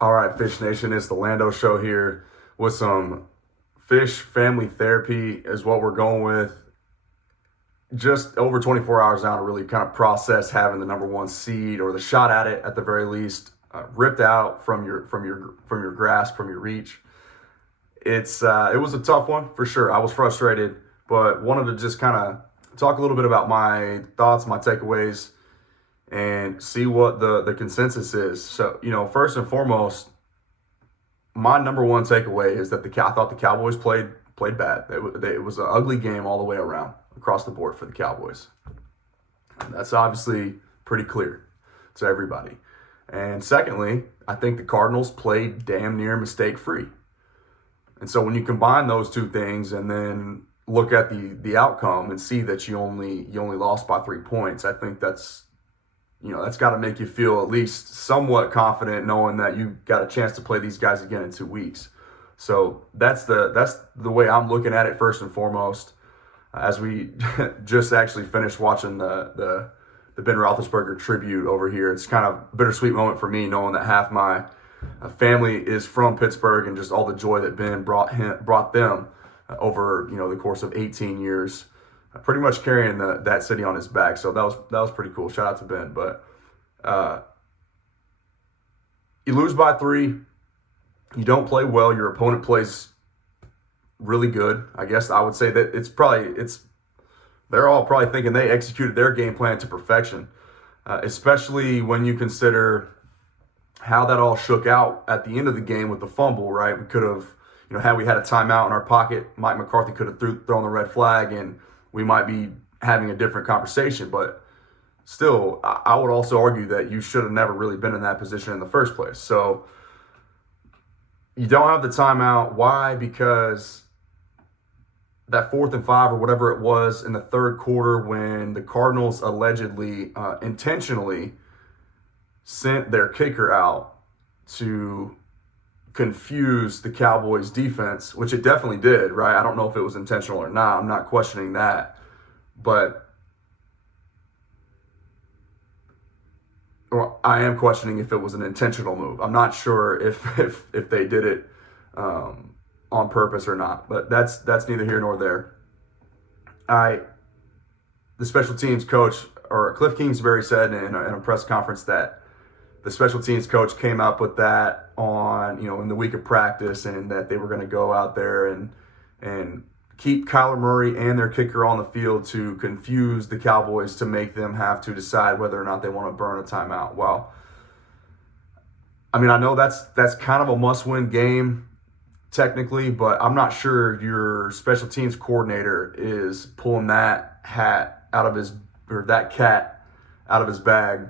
All right, Fish Nation, it's the Lando Show here with some fish family therapy is what we're going with. Just over 24 hours now to really kind of process having the number one seed or the shot at it at the very least ripped out from your grasp, from your reach. It was a tough one for sure. I was frustrated, but wanted to just kind of talk a little bit about my thoughts, my takeaways, and see what the consensus is. So, first and foremost, my number one takeaway is that I thought the Cowboys played bad. It was an ugly game all the way around, across the board for the Cowboys. And that's obviously pretty clear to everybody. And secondly, I think the Cardinals played damn near mistake-free. And so when you combine those two things and then look at the outcome and see that you only lost by 3 points, I think that's got to make you feel at least somewhat confident knowing that you got a chance to play these guys again in 2 weeks. So that's the way I'm looking at it first and foremost. As we just actually finished watching the Ben Roethlisberger tribute over here, it's kind of a bittersweet moment for me knowing that half my family is from Pittsburgh and just all the joy that Ben brought them over the course of 18 years. Pretty much carrying that city on his back. So that was pretty cool. Shout out to Ben. But you lose by 3. You don't play well. Your opponent plays really good. I guess I would say that they're all probably thinking they executed their game plan to perfection, especially when you consider how that all shook out at the end of the game with the fumble, right? We could have, had we had a timeout in our pocket, Mike McCarthy could have thrown the red flag and we might be having a different conversation. But still, I would also argue that you should have never really been in that position in the first place. So you don't have the timeout. Why? Because that 4th and 5 or whatever it was in the third quarter when the Cardinals allegedly intentionally sent their kicker out to confuse the Cowboys defense, which it definitely did, right? I don't know if it was intentional or not. I'm not questioning that. But I am questioning if it was an intentional move. I'm not sure if they did it on purpose or not, but that's neither here nor there. The special teams coach, or Cliff Kingsbury, said in a press conference that the special teams coach came up with that on, in the week of practice, and that they were going to go out there and keep Kyler Murray and their kicker on the field to confuse the Cowboys, to make them have to decide whether or not they want to burn a timeout. Well, I mean, I know that's kind of a must-win game technically, but I'm not sure your special teams coordinator is pulling that cat out of his bag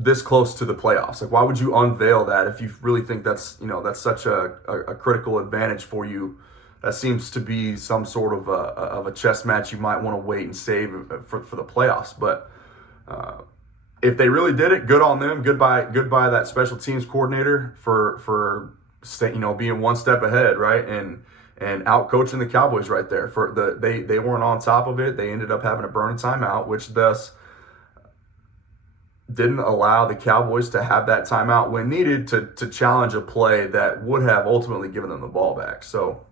this close to the playoffs. Like, why would you unveil that if you really think that's such a critical advantage for you? That seems to be some sort of a chess match you might want to wait and save for the playoffs. But if they really did it, good on them. Goodbye that special teams coordinator for being one step ahead, right? And out coaching the Cowboys right there. They weren't on top of it. They ended up having to burn a timeout, which thus didn't allow the Cowboys to have that timeout when needed to challenge a play that would have ultimately given them the ball back. So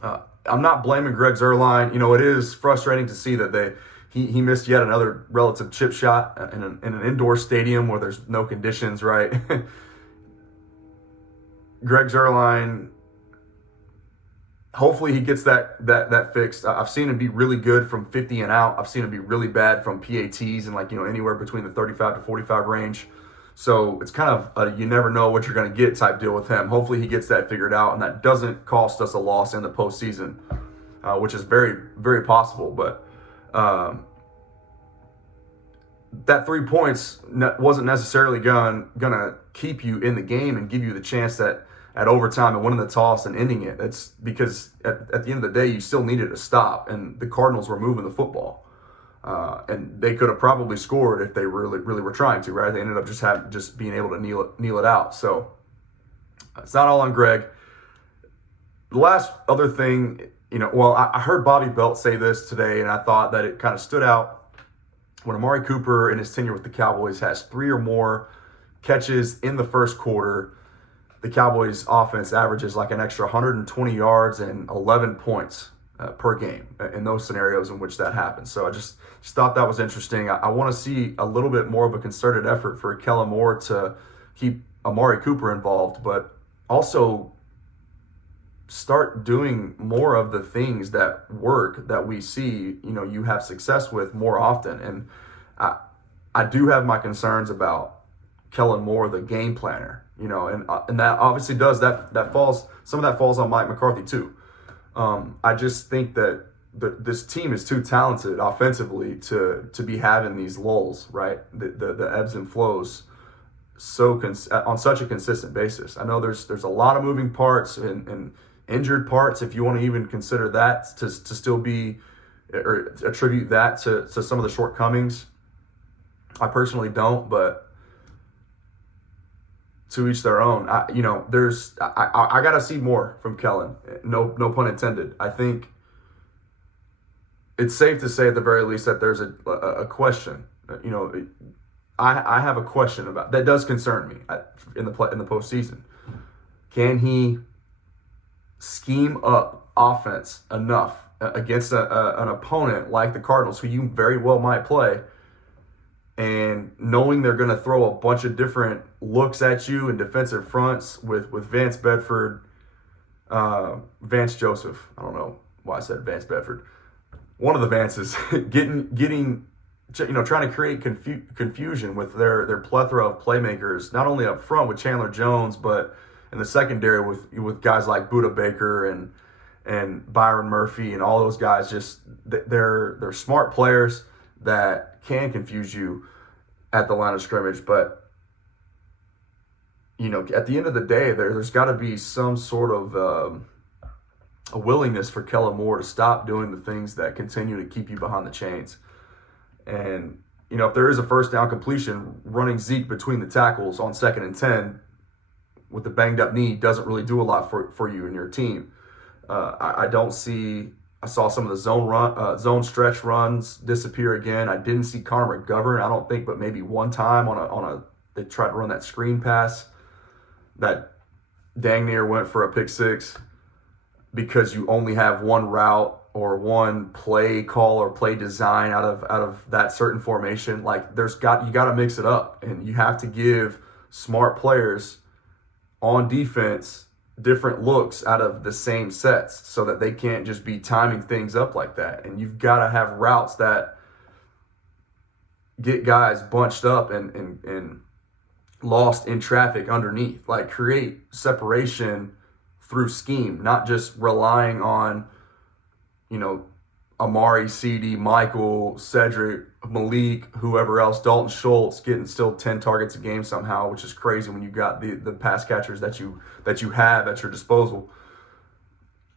I'm not blaming Greg Zuerlein. It is frustrating to see that he missed yet another relative chip shot in an indoor stadium where there's no conditions, right? Greg Zuerlein, hopefully he gets that fixed. I've seen him be really good from 50 and out. I've seen him be really bad from PATs and anywhere between the 35 to 45 range. So it's kind of a you never know what you're going to get type deal with him. Hopefully he gets that figured out and that doesn't cost us a loss in the postseason, which is very, very possible. But that 3 points wasn't necessarily gonna keep you in the game and give you the chance at overtime and winning the toss and ending it. It's because at the end of the day, you still needed a stop, and the Cardinals were moving the football. And they could have probably scored if they really, really were trying to, right? They ended up just being able to kneel it out. So it's not all on Greg. The last other thing, I heard Bobby Belt say this today, and I thought that it kind of stood out. When Amari Cooper in his tenure with the Cowboys has 3 or more catches in the first quarter, the Cowboys offense averages like an extra 120 yards and 11 points per game in those scenarios in which that happens. So I just thought that was interesting. I want to see a little bit more of a concerted effort for Kellen Moore to keep Amari Cooper involved, but also start doing more of the things that work that we see, you have success with more often. And I do have my concerns about Kellen Moore, the game planner, and that obviously some of that falls on Mike McCarthy too. I just think that this team is too talented offensively to be having these lulls, right? The ebbs and flows on such a consistent basis. I know there's a lot of moving parts and injured parts, if you want to even consider that to still be or attribute that to some of the shortcomings. I personally don't, but to each their own. I got to see more from Kellen. No pun intended. I think it's safe to say at the very least that there's a question. I have a question about that does concern me in the postseason. Can he scheme up offense enough against an opponent like the Cardinals, who you very well might play, and knowing they're going to throw a bunch of different looks at you in defensive fronts with Vance Bedford, Vance Joseph. I don't know why I said Vance Bedford. One of the Vances getting trying to create confusion with their plethora of playmakers, not only up front with Chandler Jones, but in the secondary with guys like Budda Baker and Byron Murphy and all those guys. Just they're smart players that can confuse you at the line of scrimmage. But at the end of the day, there's got to be some sort of a willingness for Kellen Moore to stop doing the things that continue to keep you behind the chains. And if there is a first down completion, running Zeke between the tackles on 2nd and 10 with the banged up knee doesn't really do a lot for you and your team. I saw some of the zone stretch runs disappear again. I didn't see Connor McGovern, I don't think, but maybe one time they tried to run that screen pass that dang near went for a pick six because you only have one route or one play call or play design out of that certain formation. Like you got to mix it up, and you have to give smart players on defense different looks out of the same sets so that they can't just be timing things up like that. And you've got to have routes that get guys bunched up and lost in traffic underneath, like create separation through scheme, not just relying on, Amari, CD, Michael, Cedric, Malik, whoever else, Dalton Schultz getting still 10 targets a game somehow, which is crazy when you've got the pass catchers that you have at your disposal.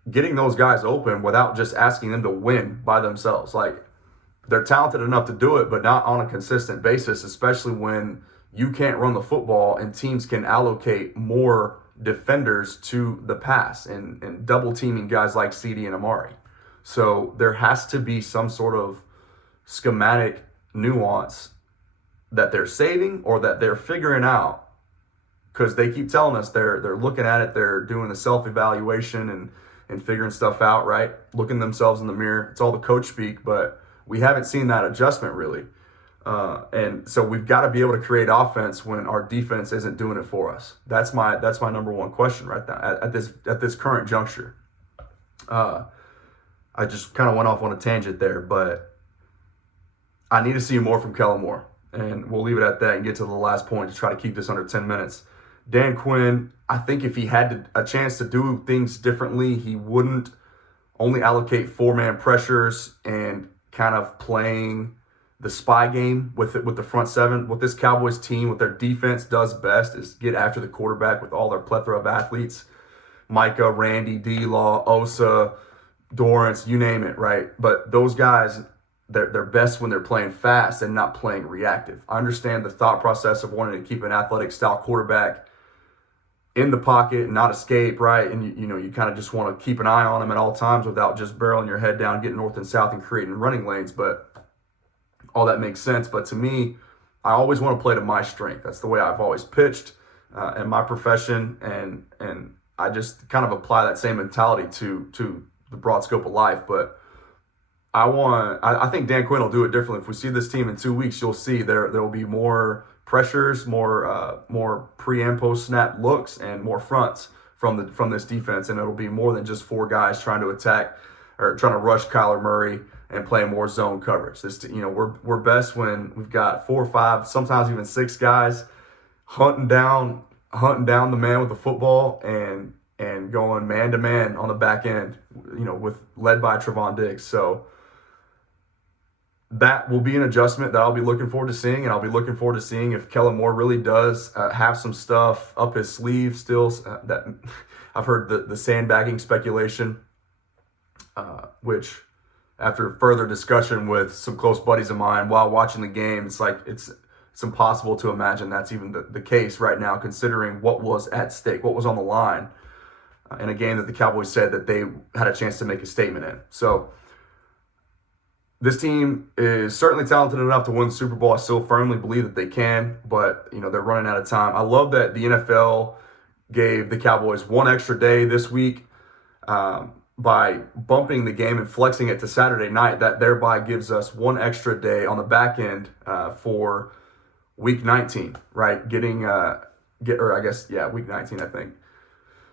Getting those guys open without just asking them to win by themselves. Like, they're talented enough to do it, but not on a consistent basis, especially when you can't run the football and teams can allocate more defenders to the pass and double teaming guys like CD and Amari. So there has to be some sort of schematic nuance that they're saving or that they're figuring out, because they keep telling us they're looking at it, they're doing the self-evaluation and figuring stuff out, right? Looking themselves in the mirror. It's all the coach speak, but we haven't seen that adjustment really. And so we've got to be able to create offense when our defense isn't doing it for us. That's my number one question right now at this current juncture. I just kind of went off on a tangent there, but I need to see more from Kellen Moore. And we'll leave it at that and get to the last point to try to keep this under 10 minutes. Dan Quinn, I think if he had a chance to do things differently, he wouldn't only allocate 4-man pressures and kind of playing the spy game with the front seven. What this Cowboys team, what their defense does best is get after the quarterback with all their plethora of athletes. Micah, Randy, D-Law, Osa, Dorrance, you name it, right? But those guys, they're best when they're playing fast and not playing reactive. I understand the thought process of wanting to keep an athletic style quarterback in the pocket and not escape, right? And you kind of just want to keep an eye on him at all times without just barreling your head down, getting north and south and creating running lanes. But all that makes sense. But to me, I always want to play to my strength. That's the way I've always pitched in my profession, and I just kind of apply that same mentality to the broad scope of life. But I think Dan Quinn will do it differently. If we see this team in 2 weeks, you'll see there will be more pressures, more pre and post snap looks, and more fronts from this defense, and it'll be more than just 4 guys trying to attack or trying to rush Kyler Murray and play more zone coverage. We're best when we've got 4 or 5, sometimes even 6 guys hunting down the man with the football and going man to man on the back end, led by Trevon Diggs. So that will be an adjustment that I'll be looking forward to seeing, and I'll be looking forward to seeing if Kellen Moore really does have some stuff up his sleeve still. That I've heard the sandbagging speculation, which after further discussion with some close buddies of mine while watching the game, it's like it's impossible to imagine that's even the case right now, considering what was at stake, what was on the line in a game that the Cowboys said that they had a chance to make a statement in. So this team is certainly talented enough to win the Super Bowl. I still firmly believe that they can, but they're running out of time. I love that the NFL gave the Cowboys 1 extra day this week by bumping the game and flexing it to Saturday night. That thereby gives us 1 extra day on the back end for Week 19, right? Week 19, I think.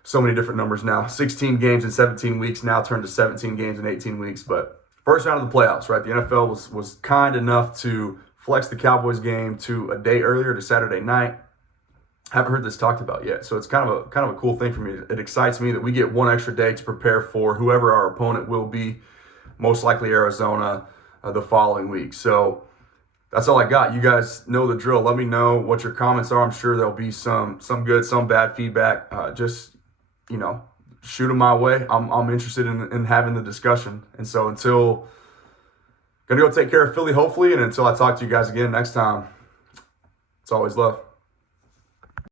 So many different numbers now. 16 games in 17 weeks, now turned to 17 games in 18 weeks, but first round of the playoffs, right? The NFL was kind enough to flex the Cowboys game to a day earlier, to Saturday night. Haven't heard this talked about yet, so it's kind of a cool thing for me. It excites me that we get 1 extra day to prepare for whoever our opponent will be, most likely Arizona, the following week. So that's all I got. You guys know the drill. Let me know what your comments are. I'm sure there'll be some good, some bad feedback. Just shoot them my way. I'm interested in having the discussion. And so gonna go take care of Philly, hopefully, and until I talk to you guys again next time, it's always love.